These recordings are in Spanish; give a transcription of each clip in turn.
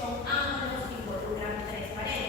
Ángulos que involucran tres paredes.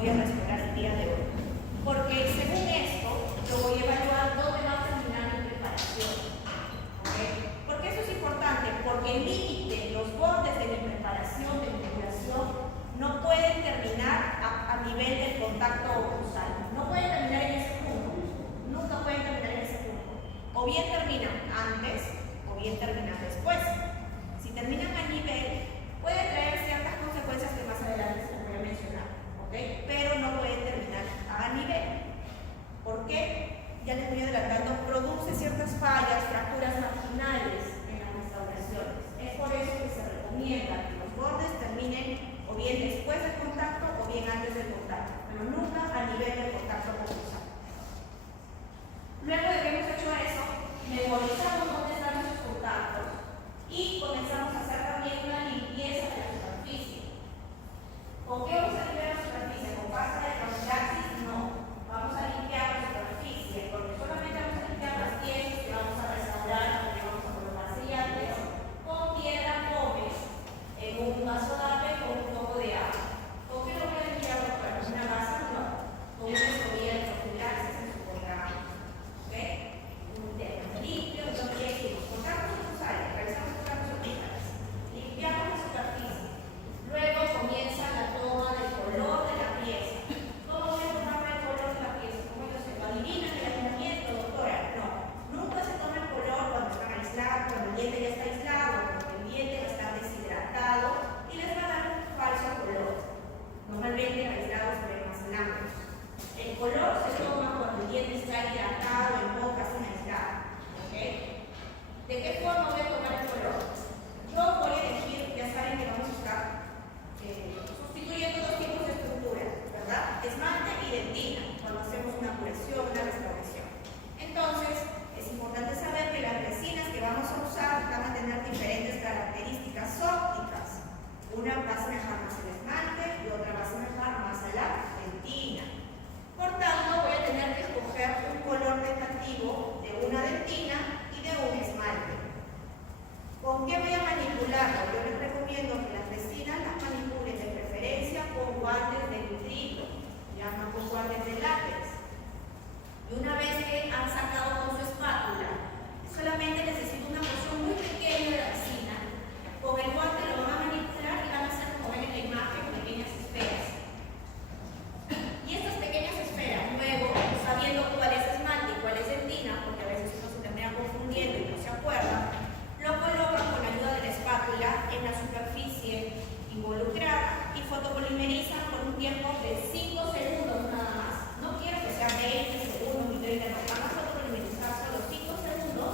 voy a restaurar el día de hoy. Porque según esto, yo voy a evaluar dónde va a terminar mi preparación. ¿Okay? ¿Por qué eso es importante? Porque el límite, los bordes de mi preparación, de mi curación, no pueden terminar a nivel del contacto oclusal. No pueden terminar en ese punto. Nunca pueden terminar en ese punto. O bien terminan antes, o bien terminan después. Si terminan a nivel, puede traer ciertas consecuencias que más adelante se les voy a mencionar. ¿Okay? Pero no pueden terminar a nivel. ¿Por qué? Ya les voy adelantando, produce ciertas fallas, fracturas marginales en las restauraciones. Es por eso que se recomienda que los bordes terminen o bien después del contacto o bien antes del contacto, pero nunca a nivel del contacto oclusal. Luego de que hemos hecho eso, memorizamos dónde están nuestros contactos y comenzamos a hacer también una limpieza de la superficie. ¿Con qué vamos a limpiar la superficie? ¿Con pasta de profilaxis? No. Vamos a limpiar la superficie, porque solamente vamos a limpiar las piezas que vamos a restaurar o que vamos a colocar sellantes con piedra pómez en un vaso de agua con un poco de agua. ¿Con qué lo voy a limpiar? Con una gasa, no. Con una escobilla de profilaxis en su programa. ¿Ok? Un tema limpio, entonces ya hicimos. Cortamos oclusales, realizamos cortamos oclusales. Limpiamos la superficie. Luego comienza la toma del color de la pieza. ¿Cómo voy a tomar el color de la pieza? ¿Cómo yo sé? ¿Lo adivinan el aislamiento, doctora? No. Nunca se toma el color cuando están aislados, cuando el diente ya está aislado, porque el diente va a estar deshidratado y les va a dar un falso color. Normalmente aislados se ven más blancos. El color se toma cuando el diente está hidratado, en boca sin aislar. ¿Ok? ¿De qué forma voy a tomar el color? Yo voy a elegir, ya saben que vamos a estar sustituyendo dos tipos de estructura, ¿verdad? Esmalte y dentina, cuando hacemos una curación, una restauración. Entonces, es importante saber que las resinas que vamos a usar van a tener diferentes características ópticas. Una va a semejar más al esmalte y otra va a semejar más a la dentina. Por tanto, voy a tener que escoger un color tentativo de una dentina y de un esmalte. ¿Con qué voy a manipularlo? Yo les recomiendo que las resinas las manipulen de preferencia con guantes de nitrilo, ya no con guantes de látex. Y una vez que han sacado con su espátula, solamente necesito una porción muy pequeña de resina. Con el guante lo van a manipular y van a hacer, como ven en la imagen, pequeñas esferas. Y estas pequeñas esferas, luego, sabiendo cuál es esmalte y cuál es dentina, porque a veces uno se termina confundiendo y no se acuerda, lo colocan con ayuda de la espátula en la superficie involucrada y fotopolimerizan por un tiempo de 5 segundos nada más. No quiero que sea 20 segundos ni 30, no, van a fotopolimerizar solo 5 segundos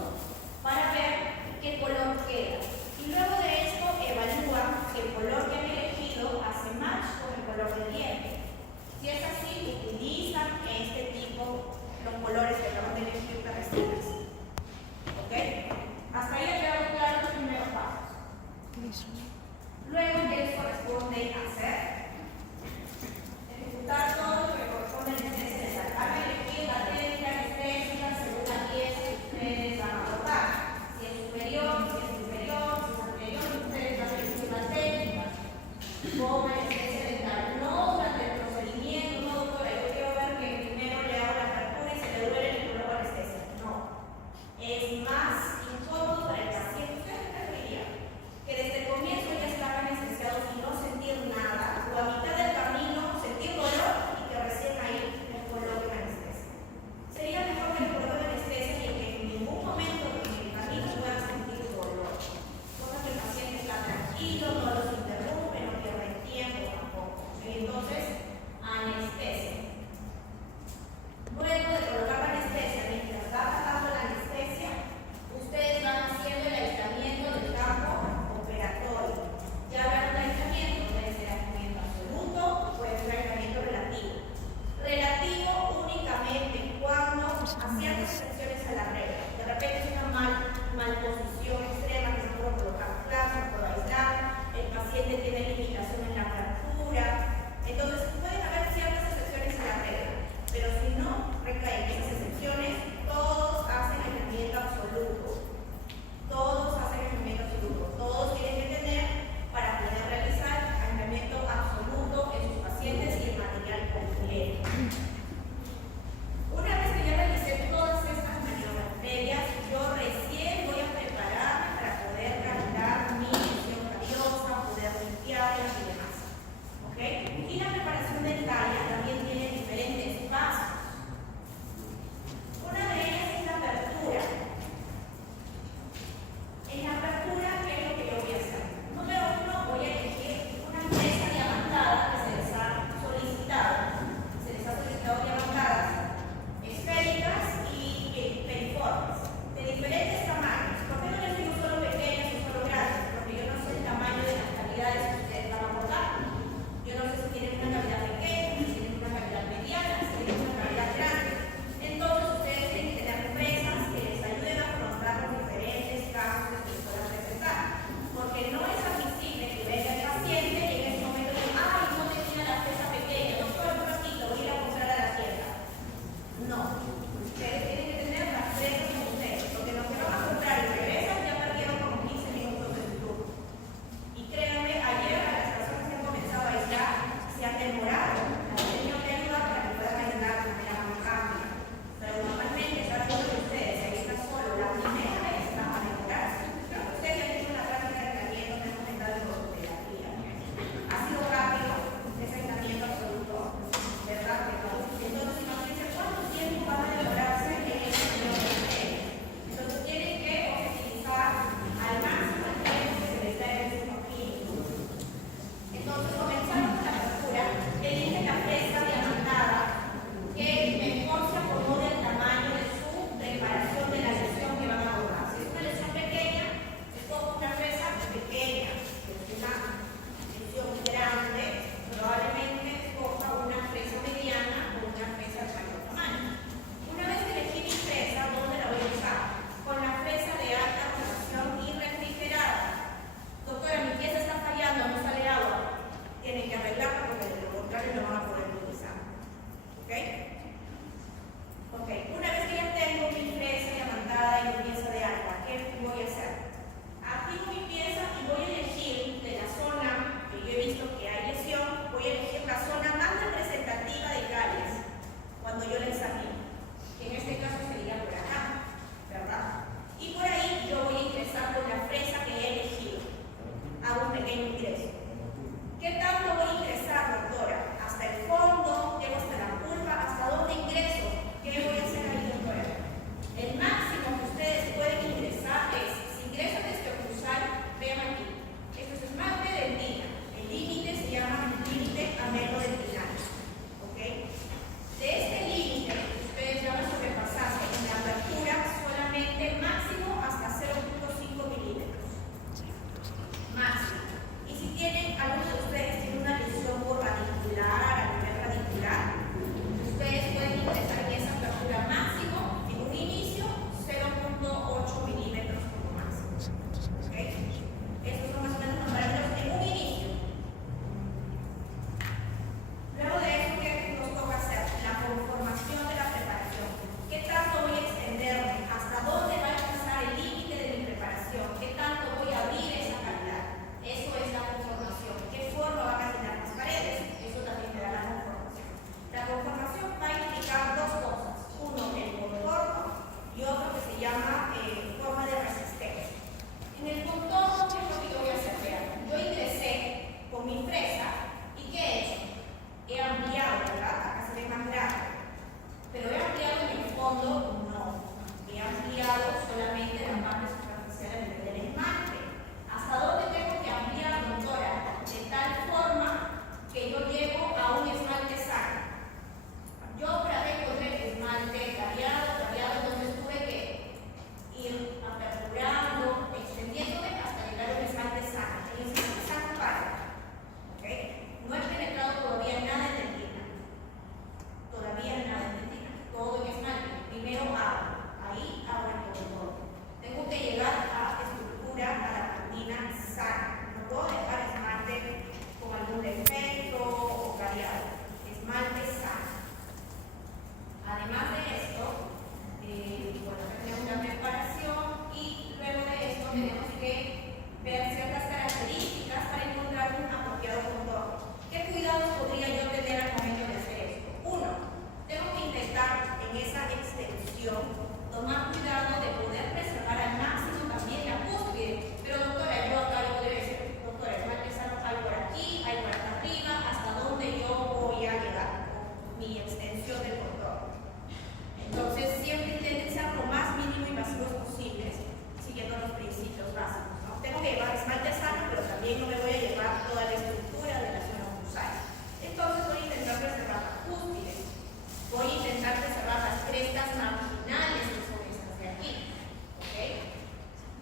Voy a intentar preservar las crestas marginales que son estas de aquí. ¿Okay?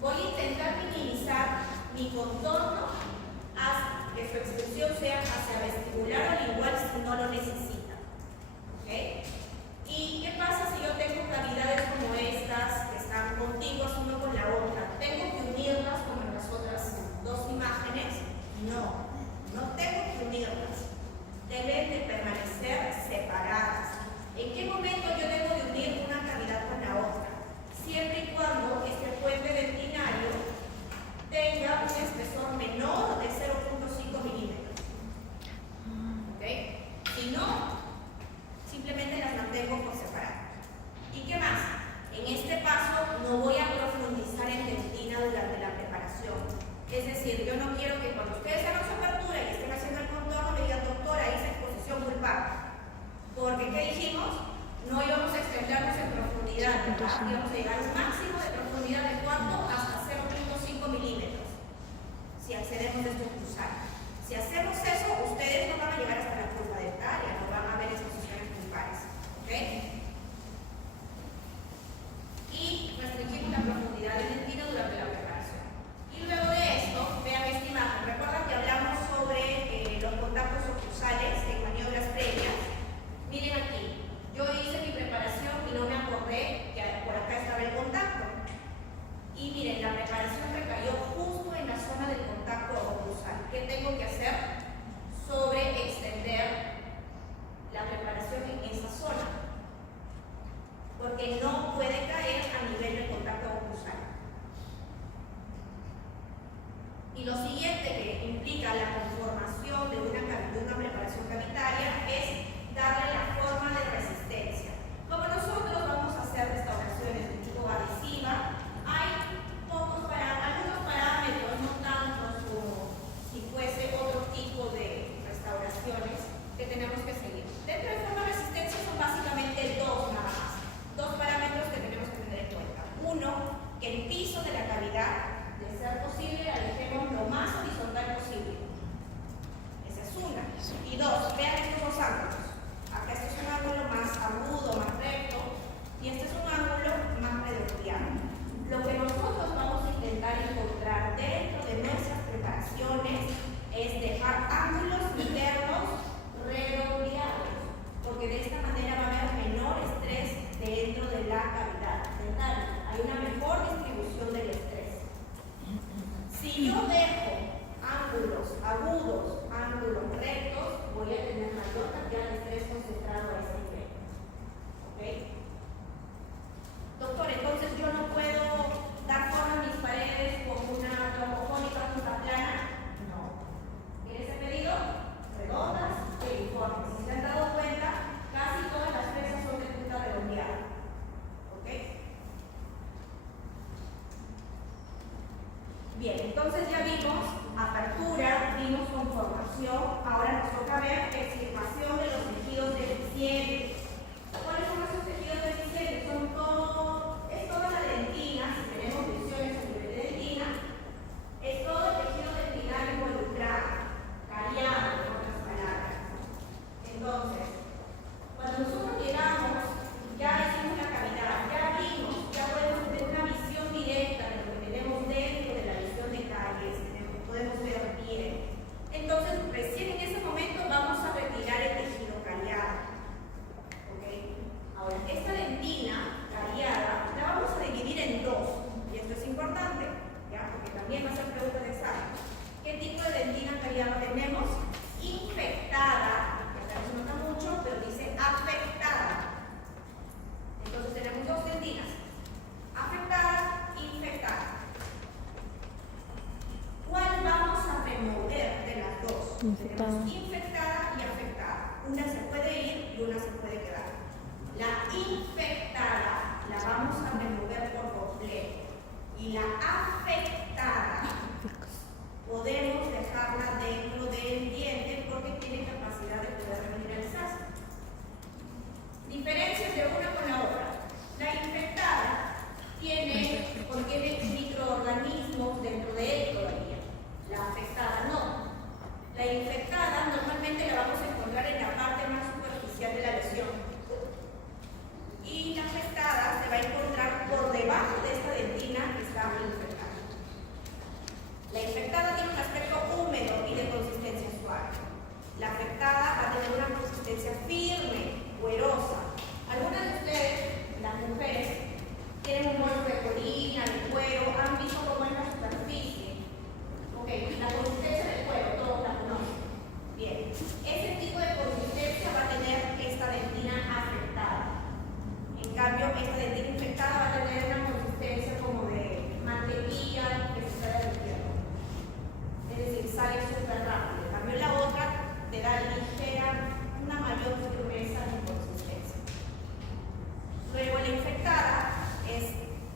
Voy a intentar minimizar mi contorno hasta que su extensión sea hacia vestibular o lingual si no lo necesita. ¿Okay? ¿Y qué pasa si yo tengo cavidades como estas que están contiguas una con la otra? ¿Tengo que unirlas como en las otras dos imágenes? No, no tengo que unirlas. Deben de permanecer separadas. ¿En qué momento yo debo de unir una cavidad con la otra? Siempre y cuando este puente dentinario tenga un espesor menor de 0.5 milímetros. ¿Okay? Si no, simplemente las mantengo por separado. ¿Y qué más? En este paso no voy a profundizar en dentina durante la preparación. Es decir, yo no quiero que cuando ustedes hagan su apertura y estén haciendo el contorno me digan, doctora, hice exposición vulvar. Porque, ¿qué dijimos? No íbamos a extendernos en profundidad, ¿verdad? Íbamos a llegar a un máximo de profundidad de cuarto hasta 0.5 milímetros. Si accedemos a esto cruzar. Si hacemos eso, ustedes no van a llegar hasta la curva dentaria, no van a ver exposiciones vulvares. ¿Ok? Y restringimos la profundidad de dentina durante la preparación. Y luego de esto, vean esta imagen. Recuerdan que hablamos sobre los contactos oclusales en maniobras previas. Miren aquí, yo hice mi preparación y no me acordé que por acá estaba el contacto. Y miren, la preparación recayó justo en la zona del contacto oclusal. ¿Qué tengo que hacer? Sobre extender la preparación en esa zona. Porque no puede caer a nivel del contacto oclusal. Y lo siguiente que implica la conformación de una preparación cavitaria es darle la forma de resistencia. Como nosotros vamos a hacer restauraciones de tipo adhesiva, hay algunos parámetros, no tantos como si fuese otro tipo de restauraciones que tenemos que seguir. Dentro de forma de resistencia son básicamente dos nada más. Dos parámetros que tenemos que tener en cuenta. Uno, que el piso de la cavidad, de ser posible, la dejemos lo más horizontal posible. Esa es una. Y dos, vean estos dos ángulos. Acá este es un ángulo más agudo, más recto, y este es un ángulo más redondeado. Lo que nosotros vamos a intentar encontrar dentro de nuestras preparaciones es dejar ángulos internos redondeados, porque de esta manera va a haber menor estrés dentro de la cavidad dental. Hay una mejor distribución del estrés. Si yo dejo ángulos agudos, ángulos rectos, voy a tener mayor cantidad de estrés concentrado a ese nivel. ¿Ok? Doctor, entonces yo no puedo dar forma a mis paredes con una trombofónica punta plana. No. ¿Quieres ese pedido? Redondas e uniformes. Si se han dado cuenta, casi todas las piezas son de punta redondeada. ¿Ok? Bien, entonces ya vimos apertura, vimos conformación, ahora nos toca ver extirpación de los tejidos deficientes. ¿Cuáles son esos tejidos deficientes? Es toda la dentina, si tenemos lesiones a nivel de dentina, es todo el tejido dentinal involucrado, cariado, en otras palabras. Entonces, cuando nosotros llegamos, ya hicimos la cavidad, ya vimos, ya podemos tener una visión directa de lo que tenemos dentro de la lesión de caries, podemos ver bien. Entonces, recién en ese momento vamos a retirar el tejido cariado. ¿Ok? Ahora, esta dentina cariada la vamos a dividir en dos. Y esto es importante, ¿ya? Porque también va a ser pregunta de examen. ¿Qué tipo de dentina cariada tenemos? Infectada. Acá no se nota mucho, pero dice afectada. Entonces tenemos dos dentinas. Afectada, infectada. ¿Cuál vamos a remover de las dos? Tenemos infectada y afectada. Una se puede ir y una se puede quedar. La infectada la vamos a remover por completo. Y la afectada podemos dejarla dentro del diente porque tiene capacidad de poder remineralizarse. Diferencias de una con la otra. La infectada contiene microorganismos dentro de él todavía. La afectada no. La infectada normalmente la vamos a encontrar en la parte más superficial de la lesión. firme, cuerosa. Algunas de ustedes, las mujeres, tienen un bolso de colina, de cuero, han visto cómo es la superficie. Ok, la consistencia del cuero, todos la conocen. Bien, ese tipo de consistencia va a tener esta dentina afectada. En cambio, esta dentina infectada va a tener una consistencia como de mantequilla que se está derritiendo. Es decir, sale súper rápido. En cambio, la otra te da ligera, una mayor firmeza en consistencia. Luego, la infectada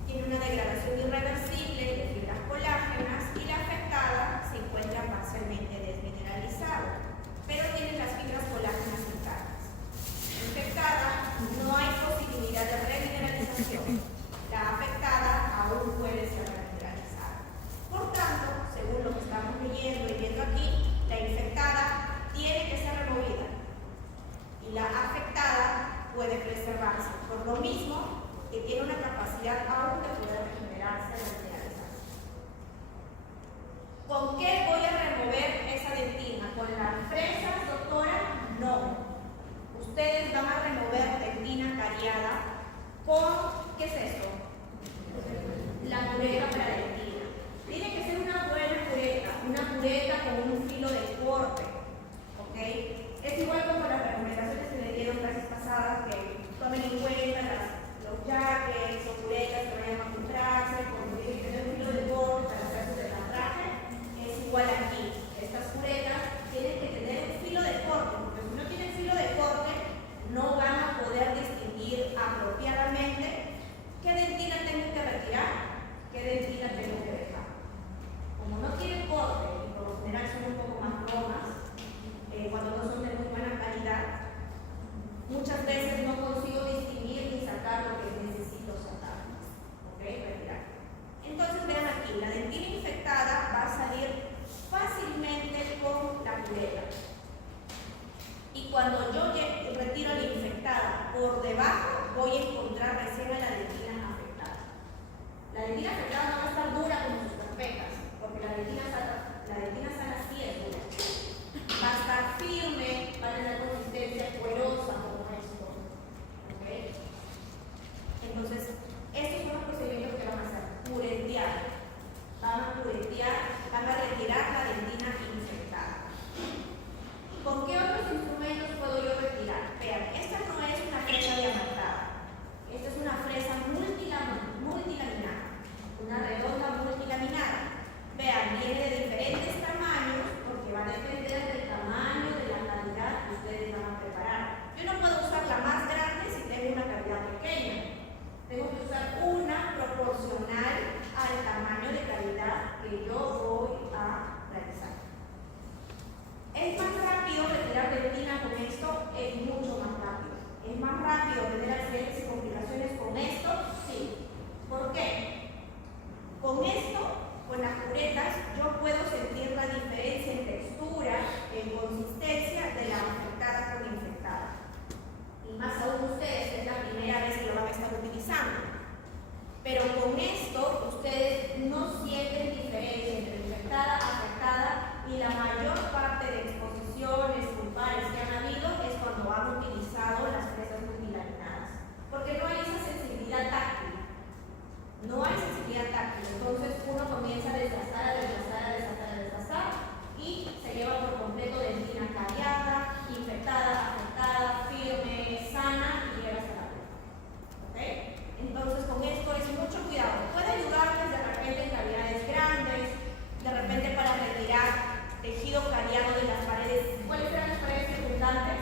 tiene una degradación irreversible de fibras colágenas y la afectada se encuentra parcialmente desmineralizada, pero tiene las fibras colágenas intactas. Infectada, no hay posibilidad de remineralización. La afectada aún puede ser remineralizada. Por tanto, según lo que estamos leyendo y viendo aquí, la infectada tiene que ser removida y la afectada puede preservarse, por lo mismo que tiene una capacidad aún de poder regenerarse y remineralizarse. ¿Con qué voy a remover esa dentina? ¿Con las fresas, doctora? No. Ustedes van a remover dentina cariada con, ¿qué es esto? La cureta para dentina. Tiene que ser una buena cureta con un filo de corte, ¿ok? Es igual como las recomendaciones que le dieron clases pasadas, que tomen en cuenta los jackets o curetas que vayan a comprarse, porque tienen que tener un filo de corte para hacerse del atraje. Es igual aquí. Estas curetas tienen que tener un filo de corte, porque si no tienen filo de corte, no van a poder distinguir apropiadamente qué dentina tengo que retirar, qué dentina tengo que dejar. Como no tienen corte y por lo general son un poco más rojas, cuando no son de muy buena calidad, muchas veces no consigo distinguir ni sacar lo que necesito sacar. ¿Ok? Retirar. Entonces vean aquí, la dentina infectada va a salir fácilmente con la cureta. Y cuando yo retiro la infectada por debajo, voy a encontrar recién a la dentina afectada. La dentina afectada no va a estar dura como sus carpetas, porque la dentina sana sí es dura. Va a estar firme, va a tener consistencia cuerosa como esto. ¿Ok? Entonces, estos son los procedimientos que van a hacer. Curetear. Van a curetear, van a retirar la dentina infectada. ¿Con qué otros instrumentos puedo yo retirar? Vean, esta no es una fresa diamantada. Esta es una fresa multilaminada. Una redonda multilaminada. Vean, viene de diferentes tamaños porque va a depender del tamaño, de la calidad que ustedes van a preparar. Yo no puedo usar la más grande si tengo una calidad pequeña. Tengo que usar una proporcional al tamaño de calidad que yo voy a realizar. ¿Es más rápido retirar dentina con esto? Es mucho más rápido. ¿Es más rápido tener accidentes y complicaciones con esto? Sí. ¿Por qué? Con esto, con las curetas, yo puedo sentir la diferencia en textura, en consistencia de la afectada con la infectada. Y más aún ustedes, que es la primera vez que lo van a estar utilizando. Pero con esto, ustedes no sienten diferencia entre infectada, afectada, y la mayor parte de exposiciones pulpares que han habido es cuando han utilizado las fresas multilaminadas. Porque no hay esa sensibilidad táctil. No hay sensibilidad táctil. Entonces uno comienza a desgastar y se lleva por completo dentina cariada, infectada, afectada, firme, sana y llega hasta la boca. ¿Ok? Entonces con esto es mucho cuidado. Puede ayudarles de repente en cavidades grandes, de repente para retirar tejido cariado de las paredes. ¿Cuáles eran las paredes circundantes?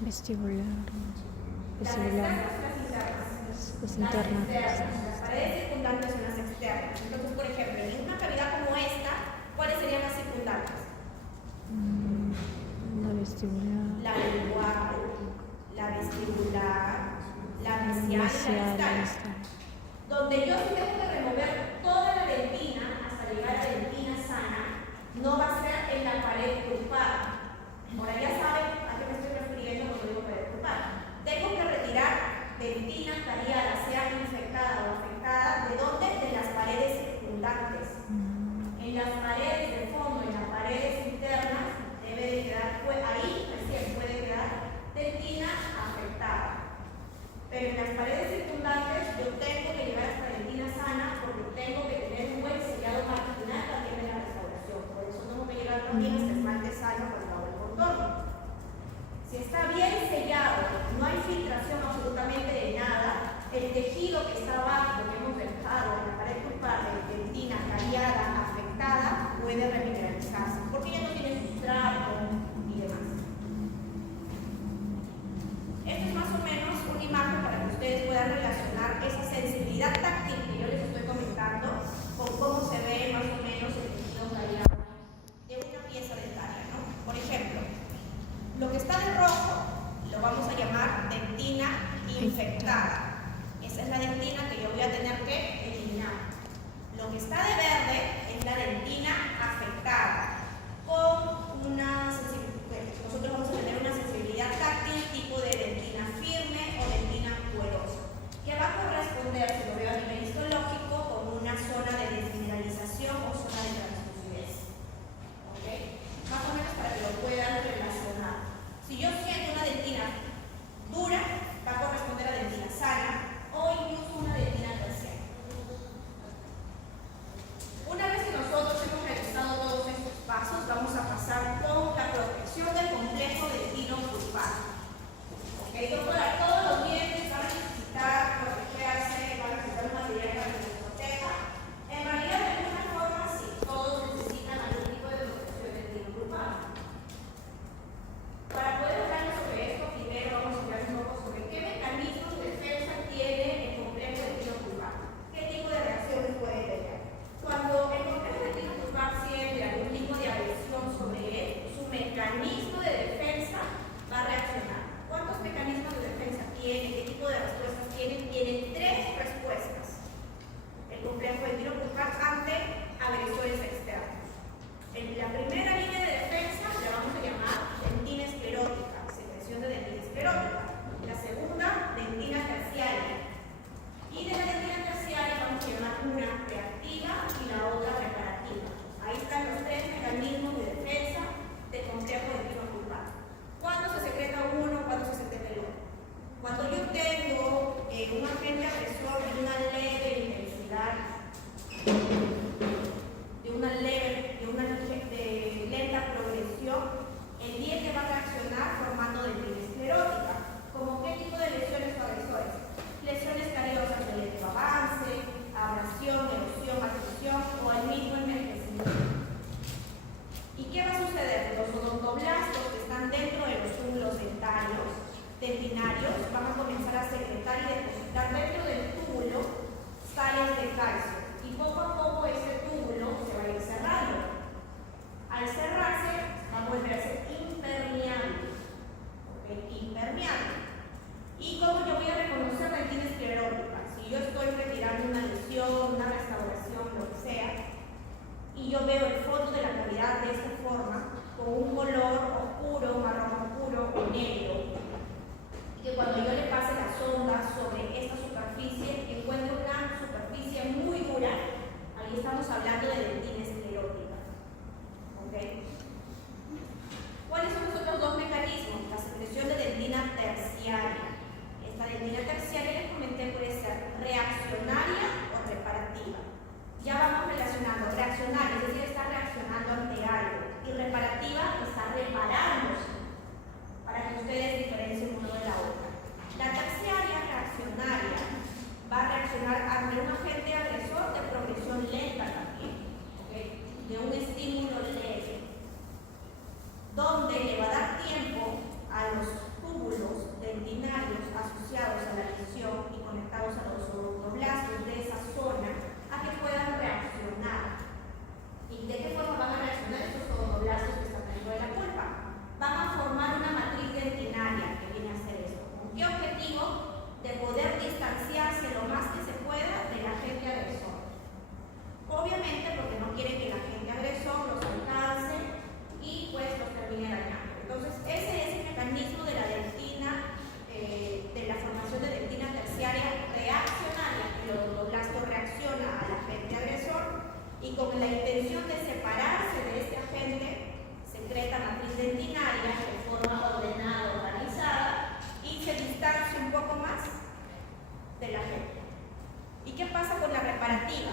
Vestibular. Las externas o las internas. Las internas. Las paredes circundantes son las externas. Entonces, por ejemplo, en una cavidad como esta, ¿cuáles serían las circundantes? La vestibular. La lingual, la vestibular, la mesial y la distal. Donde yo tengo que remover toda la dentina hasta llegar a la dentina sana, no va a ser en la pared pulpar. Ahora ya saben a qué me estoy refiriendo cuando digo pared pulpar. Tengo que retirar dentina cariada, sea infectada o afectada, ¿de dónde? De las paredes circundantes. En las paredes de fondo, en las paredes internas, debe de quedar, ahí recién puede quedar dentina ustedes puedan relacionar esa sensibilidad táctil que yo les estoy comentando con cómo se ve más o menos el tejido cariado de una pieza dentaria, ¿no? Por ejemplo, lo que está de rojo lo vamos a llamar dentina infectada. Esa es la dentina que yo voy a tener que eliminar. Lo que está de verde es la dentina afectada, con una sensibilidad, nosotros vamos a tener una sensibilidad táctil tipo de dentina firme o dentina cuerosa, que va a corresponder, si lo veo a nivel histológico, con una zona de desmineralización o zona de translucidez. ¿Ok? Más o menos para que lo puedan relacionar. Si yo siento una dentina dura, va a corresponder a dentina sana o incluso una dentina terciaria. Una vez que nosotros hemos realizado todos estos pasos, vamos a pasar con la protección del complejo dentino-pulpar. ¿Ok? Doctora, todos los dientes van a necesitar protegerse, van a necesitar un material para que los proteja. En realidad, de alguna forma, sí, todos necesitan algún tipo de protección dentino-pulpar. Para poder hablar sobre esto, primero vamos a hablar un poco sobre qué mecanismos de defensa tiene el complejo dentino-pulpar. ¿Qué tipo de reacciones puede tener? Cuando el complejo dentino-pulpar siente algún tipo de agresión sobre él, su mecanismo de defensa va a reaccionar. ¿Cuántos mecanismos de defensa tiene? ¿Qué tipo de respuestas tiene? Tiene 3 respuestas. El complejo dentino-pulpar ante agresores externos. La primera línea de defensa la vamos a llamar dentina esclerótica, secreción de dentina esclerótica. La segunda, dentina terciaria. Y de la dentina terciaria vamos a llamar una reactiva y la otra reparativa. Ahí están los 3 mecanismos de defensa del complejo dentino-pulpar. ¿Cuándo se secreta uno? ¿Cuándo se secreta el otro? Cuando yo tengo un agente agresor de una leve intensidad, de una lenta progresión, el diente va a reaccionar formando dentina esclerótica. ¿Como qué tipo de lesiones o agresores? Lesiones cariosas de lento avance, abrasión, erosión, adhesión o el mismo envejecimiento. ¿Y qué va a suceder? Los odontoblastos que están dentro de los túbulos dentinarios van a comenzar a secretar y depositar dentro del túbulo sales de calcio. Y poco a poco ese túbulo se va a ir cerrando. Al cerrarse, va a volverse impermeable. ¿Ok? Impermeable. ¿Y cómo yo voy a reconocer dentina esclerótica? Si yo estoy retirando una lesión, una restauración, lo que sea, y yo veo el fondo de la cavidad de esta forma, con un color oscuro, marrón oscuro o negro, y que cuando yo le pase la sonda sobre esta superficie, encuentro una superficie muy dura, ahí estamos hablando de dentina esclerótica. ¿Ok? ¿Cuáles son los otros 2 mecanismos? La secreción de dentina terciaria. Esta dentina terciaria, les comenté, puede ser reaccionaria o reparativa. Ya vamos relacionando. Reaccionaria, es decir, está reaccionando ante algo. Y reparativa, está reparándose. Para que ustedes diferencien uno de la otra. La terciaria reaccionaria va a reaccionar ante un agente agresor de progresión lenta también. ¿Okay? De un estímulo leve. Donde le va a dar tiempo a los túbulos dentinarios asociados a la lesión y conectados a los odontoblastos de esa zona a que puedan reaccionar. ¿Y de qué forma van a reaccionar estos odontoblastos que están dentro de la pulpa? Van a formar una matriz dentinaria que viene a hacer esto. ¿Con qué objetivo? De poder distanciarse lo más que se pueda del agente agresor. Obviamente porque no quieren que el agente agresor los alcance y pues los termine dañando. Entonces ese es el mecanismo de la dentina, de la formación de dentina terciaria reaccionaria. El odontoblasto reacciona al agente agresor y con la intención de separarse de este agente secreta matriz dentinaria de forma ordenada, organizada y se distancia un poco más del agente. ¿Y qué pasa con la reparativa?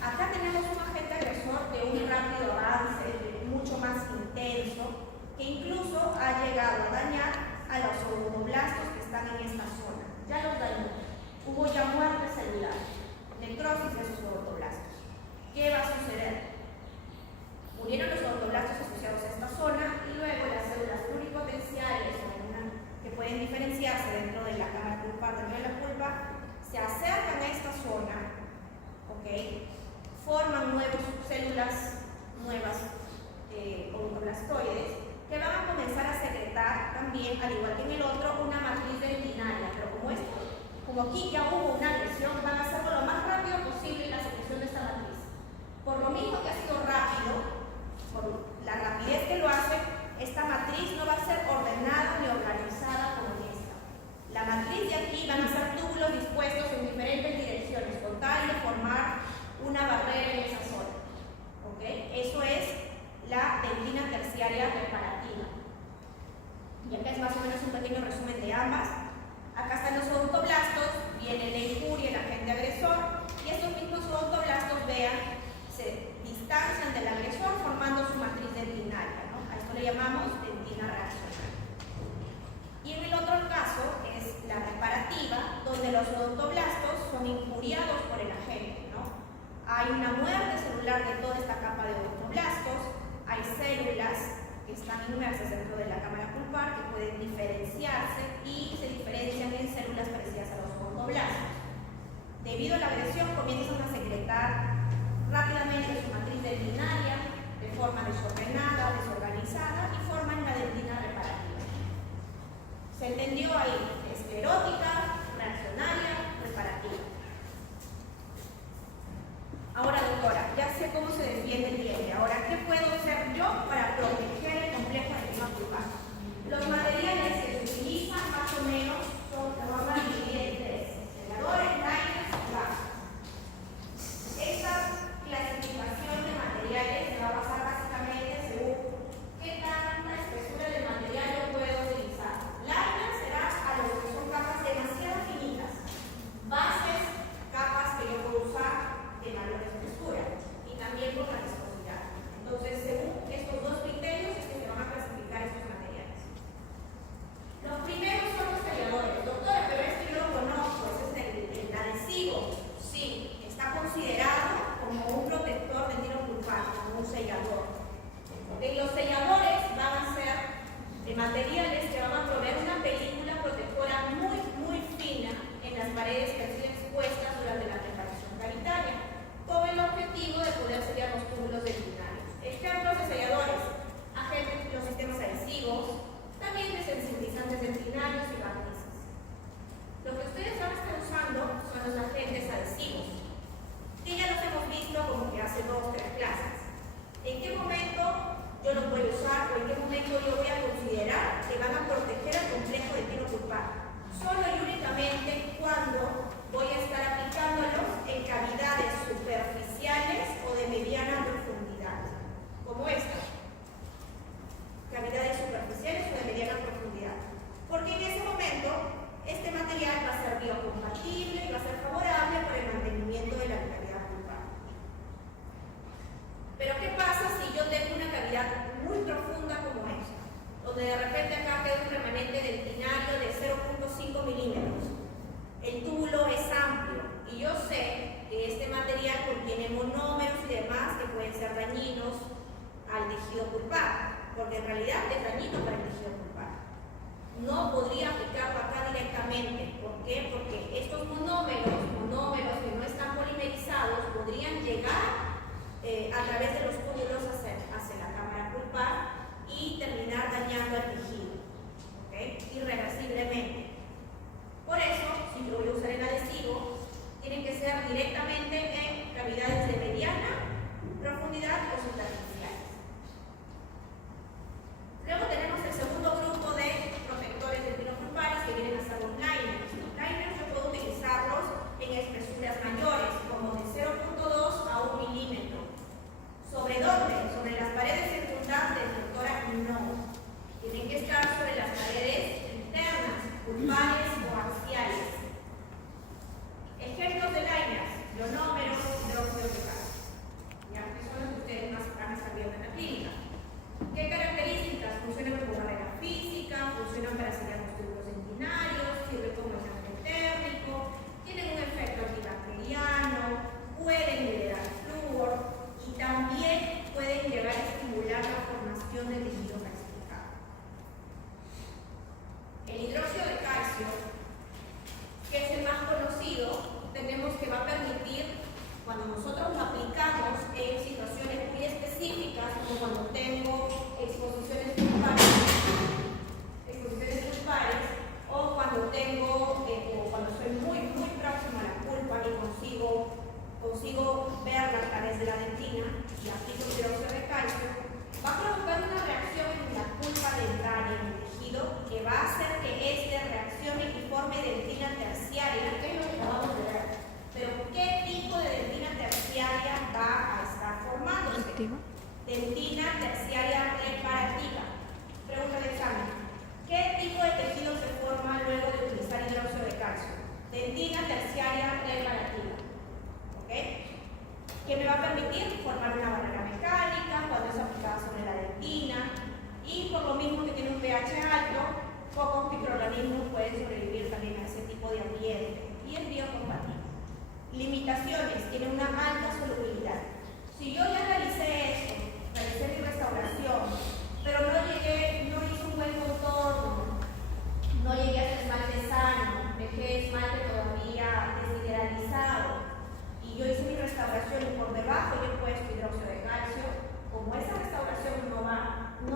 Acá tenemos un agente agresor de un rápido avance, mucho más intenso, que incluso ha llegado a dañar a los odontoblastos que están en esta zona. Ya los dañó. Hubo ya muerte celular, necrosis de esos odontoblastos. ¿Qué va a suceder? Murieron los odontoblastos asociados a esta zona y luego las células pluripotenciales que pueden diferenciarse dentro de la cámara pulpar, dentro de la pulpa, se acercan a esta zona, ¿ok? Forman nuevas células, nuevas odontoblastoides, que van a comenzar a secretar también, al igual que en el otro, una matriz dentinaria. Pero como aquí ya hubo una agresión, van a hacerlo lo más rápido posible la secreción de esta matriz. Por lo mismo que ha sido rápido, por la rapidez que lo hace, esta matriz no va a ser ordenada ni organizada como en esta. La matriz de aquí van a ser túbulos dispuestos en diferentes direcciones, con tal de formar una barrera en esa zona. ¿Ok? Eso es la dentina terciaria reparativa. Y acá es más o menos un pequeño resumen de ambas. Acá están los odontoblastos, viene la injuria, el agente agresor, y estos mismos odontoblastos, vean, se distancian del agresor formando su matriz dentinaria, ¿no? A esto le llamamos dentina reaccional. Y en el otro caso es la reparativa, donde los odontoblastos son injuriados por el agente, ¿no? Hay una muerte celular de toda esta capa de odontoblastos, hay células que están inmersas dentro de la cámara pulpar que pueden diferenciarse y se diferencian en células parecidas a los odontoblastos. Debido a la agresión comienzan a secretar rápidamente su matriz dentinaria de forma desordenada, desorganizada y forman la dentina reparativa. ¿Se entendió ahí? Esclerótica, reaccionaria, reparativa. Ahora, doctora, ya sé cómo se defiende el diente. Ahora, ¿qué puedo hacer yo para proteger el complejo de dentina pulpar? Los materiales que se utilizan más o menos son, los vamos a dividir en tres: selladores, liners y gasas. Esta clasificación de materiales se va a basar básicamente según qué tanta espesura del material yo puedo utilizar. Liner será a los que son capas demasiado y aplico hidróxido de calcio, va a provocar una reacción en la pulpa dentaria en el tejido que va a hacer que éste reaccione y forme dentina terciaria, que es lo que acabamos de ver. Pero, ¿qué tipo de dentina terciaria va a estar formándose? ¿Activa? Dentina terciaria reparativa. Pregunta de examen. ¿Qué tipo de tejido se forma luego de utilizar hidróxido de calcio? Dentina terciaria reparativa. ¿Ok? Que me va a permitir formar una barrera mecánica cuando es aplicada sobre la dentina, y por lo mismo que tiene un pH alto, pocos microorganismos pueden sobrevivir también a ese tipo de ambiente y es biocompatible. Limitaciones: tiene una alta solubilidad. Si yo ya realicé esto, realicé mi restauración, pero no hice un buen contorno, no llegué a hacer esmalte sano, dejé esmalte todavía desmineralizado, y yo hice mi restauración y por debajo yo he puesto hidróxido de calcio, como esa restauración no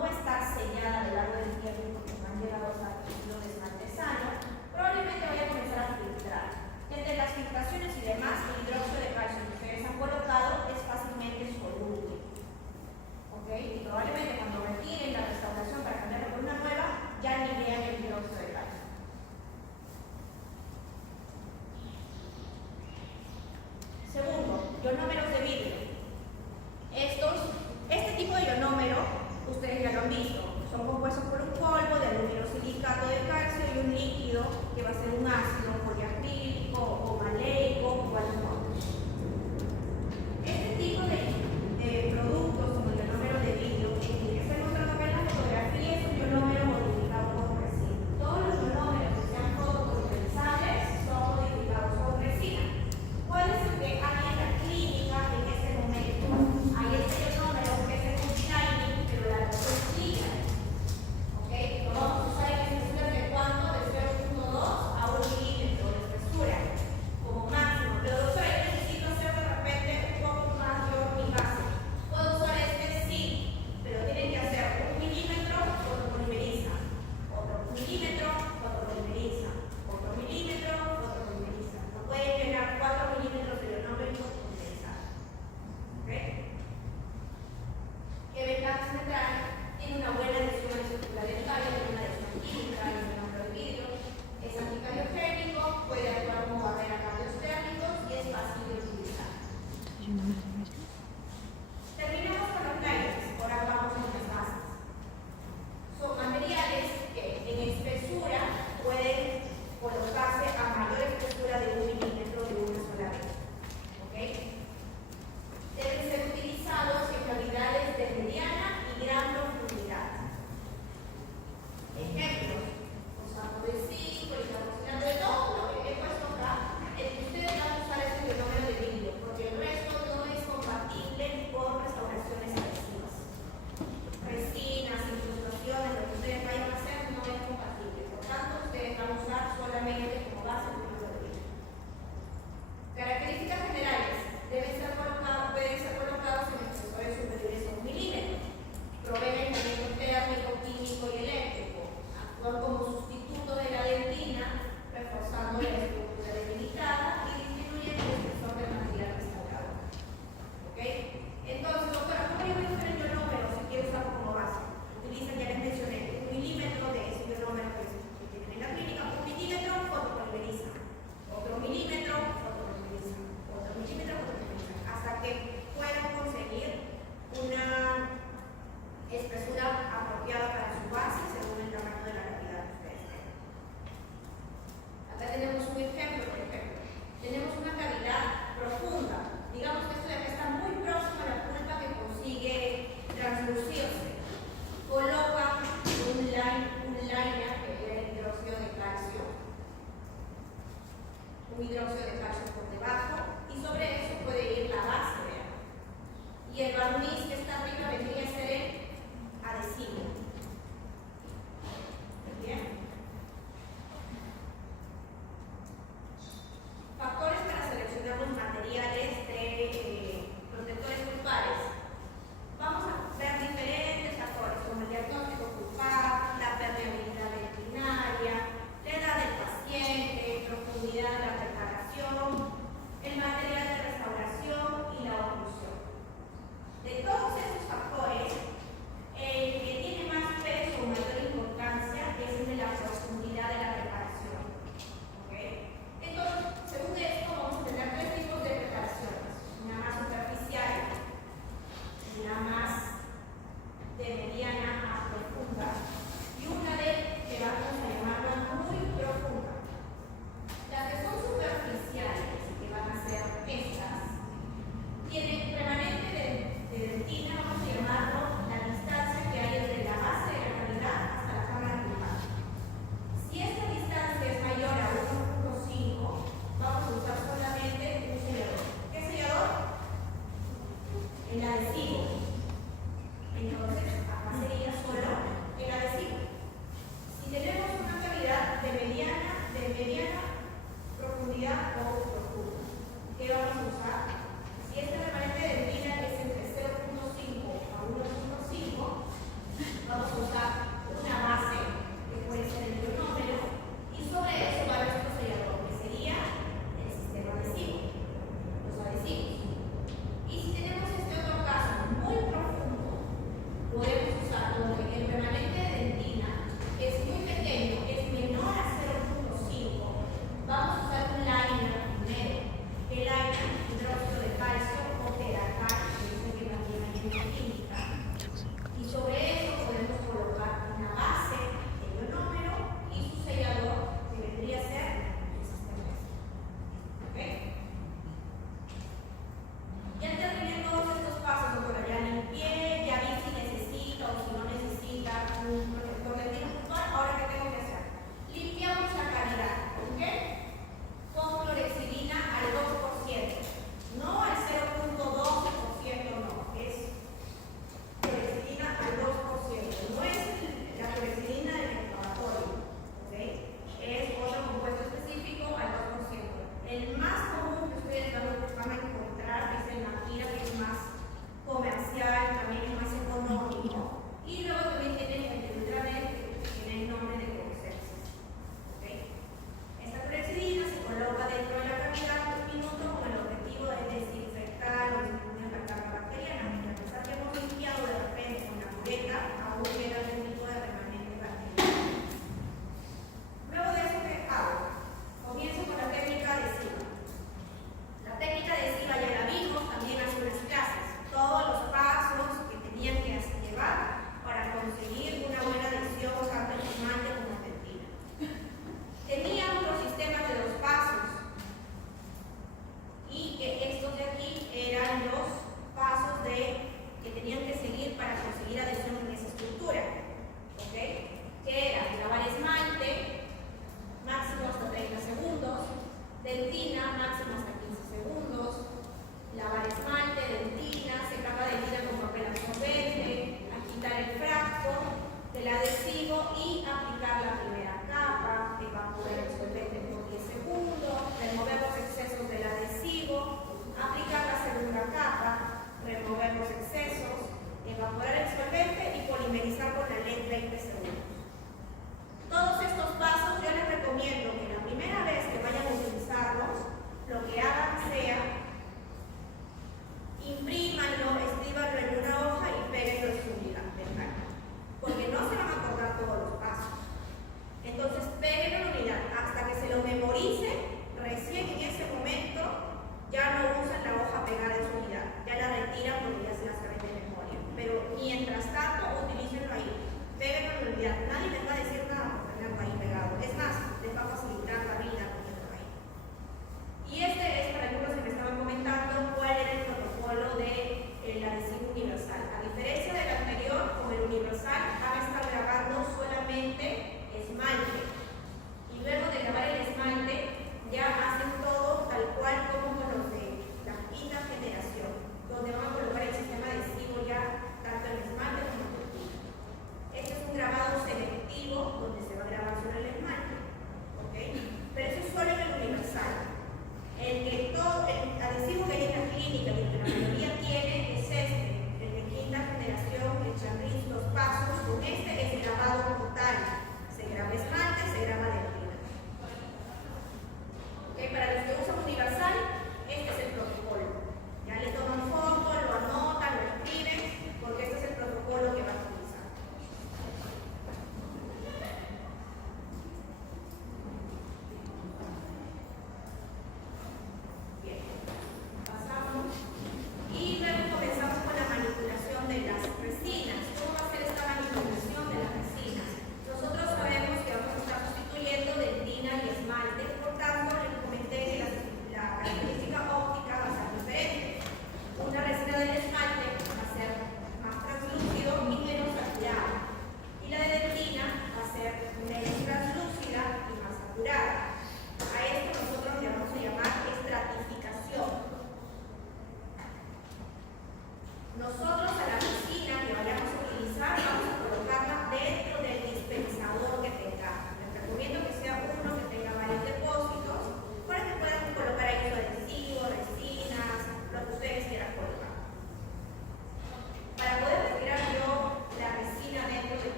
va a estar sellada a lo largo del tiempo porque me han llegado a tejido de esmalte sano, probablemente vaya a comenzar a filtrar. Entre las filtraciones y demás, el hidróxido de calcio que ustedes han colocado es fácilmente soluble. ¿Ok? Y probablemente cuando retiren la restauración para cambiarla por una nueva, ya ni vean el hidróxido de calcio. Segundo, ionómeros de vidrio. Este tipo de ionómero, ustedes ya lo han visto, son compuestos por un polvo de aluminio silicato de calcio y un líquido que va a ser un ácido poliacrílico o maleico o alcohol. Este tipo de productos, como el ionómero de vidrio, que se mostrando acá en la fotografía, es un ionómero modificado con resina. Todos los ionómeros que sean fotopolimerizables son modificados con resina. ¿Cuál es el que hay en la clínica en este momento? Hay este ionómero que es el multilining, pero la versión clínica. ¿Ok? Lo vamos a usar en espesuras de cuánto, de 0.2 a 1 milímetro de espesura como máximo. Pero doctora, yo necesito hacer de repente un poco más yo mi base. ¿Puedo usar este? Sí, pero tienen que hacer 1 milímetro, fotopolimeriza, otro milímetro, fotopolimeriza, otro milímetro, fotopolimeriza. No pueden llenar 4 milímetros de ionómero y fotopolimerizar. ¿Ok? ¿Qué ventajas me trae? Tiene una buena adhesión a la estructura dentaria, tiene una adhesión química, tiene un ionómero de vidrio, es anticariogénico, puede actuar como barrera a cambios térmicos y es fácil de utilizar. ¿Ionómero de vidrio? Terminamos con los liners, ahora vamos a las bases. Son materiales que en espesura pueden colocarse a mayor espesura de 1 milímetro de una sola vez. ¿Ok? Deben ser utilizados en cavidades de mediana y gran profundidad. Ejemplos: fosfato de zinc, policarbonato de todo lo que he puesto acá. El que ustedes van a usar es el ionómero de vidrio, porque el resto no es compatible con restauraciones agresivas. Resinas, incrustaciones, lo que ustedes vayan a hacer no es compatible. Por tanto, ustedes van a usar solamente como base el ionómero de vidrio. Características generales: pueden ser colocados en espesores superiores a 1 milímetro. Proveen aislamiento térmico, químico y eléctrico. Actúan como sustituto de la dentina, reforzando la estructura debilitada y disminuyendo el espesor del material restaurado. ¿Ok? Entonces, doctora, ¿cómo yo voy a usar el ionómero si quiero usarlo como base? Utilicen, ya les mencioné, 1 milímetro de ese ionómero que tienen en la clínica, 1 milímetro, fotopolimeriza. Otro milímetro, fotopolimeriza. Otro milímetro, fotopolimeriza. Hasta que puedan conseguir una espesura apropiada para su base según el tamaño de la cavidad que ustedes tengan. Acá tenemos un ejemplo, por ejemplo. Tenemos una cavidad profunda. Digamos que esto de acá está muy próximo a la pulpa que consigue translucirse. Colocan un liner que era el hidróxido de calcio. Un hidróxido de calcio por debajo, y sobre eso puede ir la base, vean. Y el barniz que está arriba vendría a ser el adhesivo. ¿Bien? Factores para seleccionar los materiales de protectores pulpares. Vamos a ver diferentes factores, como el diagnóstico pulpar, la permeabilidad veterinaria, la edad del paciente, profundidad de la preparación,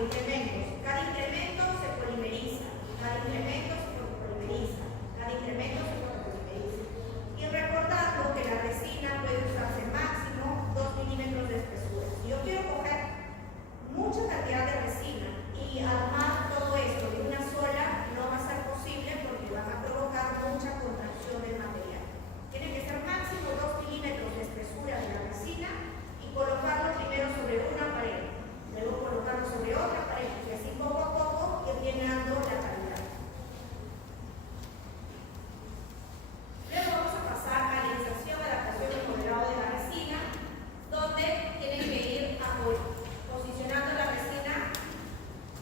incrementos. Cada incremento se polimeriza. Cada incremento se polimeriza. Cada incremento se polimeriza. Y recordando que la resina puede usarse máximo 2 milímetros de espesura. Si yo quiero coger mucha cantidad de resina y armar todo esto de una sola, no va a ser posible porque van a provocar mucha contracción del material. Tiene que ser máximo 2 milímetros de espesura de la resina y colocarlo primero sobre una pared, luego colocarlo sobre otra pared y así poco a poco ir llenando la calidad. Luego vamos a pasar a la inserción, adaptación y modelado de la resina, donde tienen que ir posicionando la resina,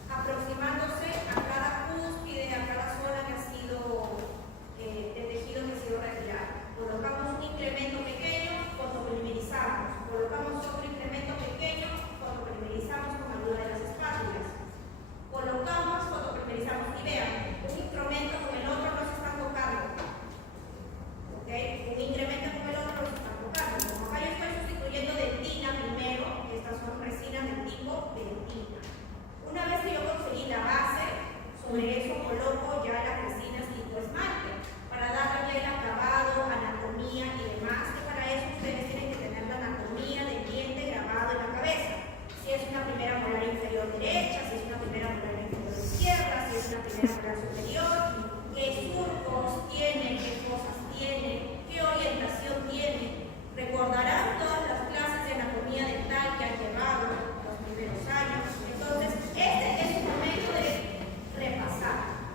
aproximándose a cada cúspide, a cada zona que ha sido de tejido que ha sido retirado. Colocamos un incremento pequeño, fotopolimerizamos. Colocamos otro incremento pequeño, fotopolimerizamos con ayuda de las espátulas. Colocamos, fotopolimerizamos y vean, un incremento con el otro no se están tocando. ¿Ok? Un incremento con el otro no se están tocando. Como acá yo estoy sustituyendo dentina primero, estas son resinas del tipo dentina. Una vez que yo conseguí la base, sobre eso coloco ya las resinas tipo esmalte, para darle ya el acabado, anatomía y demás, que para eso ustedes tienen que tener la anatomía del diente grabado en la cabeza. Si es una primera molar inferior derecha, si es una primera molar inferior izquierda, si es una primera molar superior, qué surcos tiene, qué cosas tiene, qué orientación tiene. Recordarán todas las clases de anatomía dental que han llevado los primeros años. Entonces, este es un momento de repasar.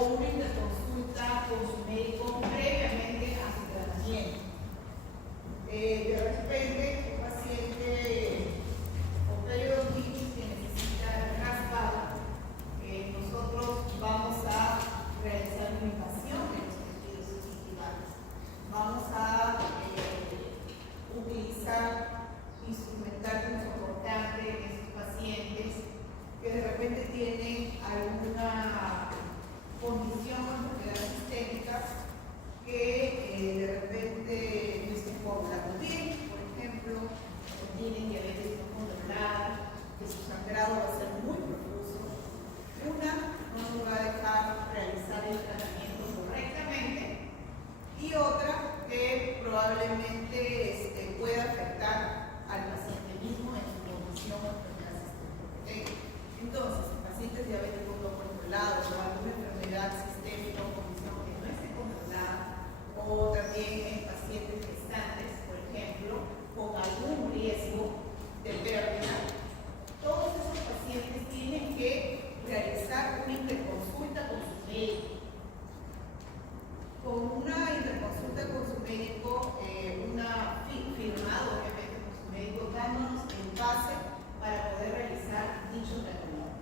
una interconsulta con su médico previamente a su tratamiento. De repente, un paciente con periodontitis que necesita raspado, nosotros vamos a realizar una invasión de los tejidos gingivales. Vamos a utilizar instrumental confortante en esos pacientes que de repente tienen alguna condición o enfermedad sistémica que de repente no estén controlando bien, por ejemplo, que tienen diabetes no controlada, que su sangrado va a ser muy profuso. Una no nos va a dejar realizar el tratamiento correctamente y otra que probablemente pueda afectar al paciente mismo en su condición o enfermedad sistémica. Entonces, en pacientes diabéticos no controlados o alguna enfermedad sistémica o condición que no esté controlada, o también en pacientes gestantes, por ejemplo, con algún riesgo de pérdida, todos esos pacientes tienen que realizar una interconsulta con su médico. Con una interconsulta con su médico, firmado obviamente con su médico, dándonos el pase para poder realizar dicho tratamiento.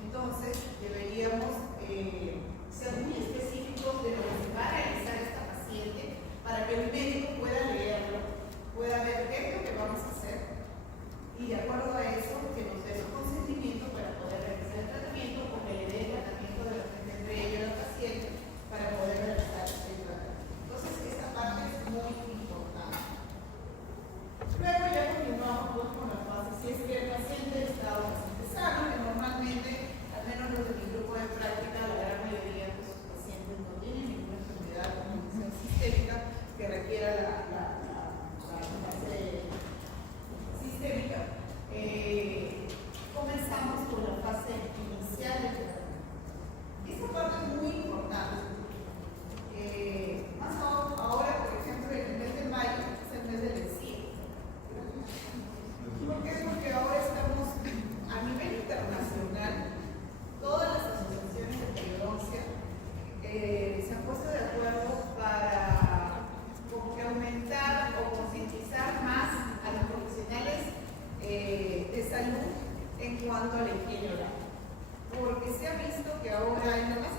Entonces, deberíamos ser muy específicos de lo que se va a realizar esta paciente para que el médico pueda leerlo, pueda ver qué es lo que vamos a hacer y de acuerdo a eso que nos dé el consentimiento para poder realizar el tratamiento o que le dé el tratamiento de repente entre ella y el paciente para poder realizar el tratamiento. Entonces, esta parte es muy importante. Luego ya continuamos con la fase. Si es que el paciente está bastante sano, que normalmente, al menos los de mi grupo de práctica, la gran mayoría de sus pacientes no tienen ninguna enfermedad o condición sistémica que requiera la fase sistémica. Comenzamos con la fase inicial del tratamiento. Esta parte es muy importante. Más ahora, por ejemplo, en el mes de mayo es el mes del encierro. ¿Por qué? Porque ahora estamos a nivel internacional, todas las asociaciones de periodoncia se han puesto de acuerdo para como que aumentar o concientizar más a los profesionales de salud en cuanto a la higiene oral. Porque se ha visto que ahora en lo más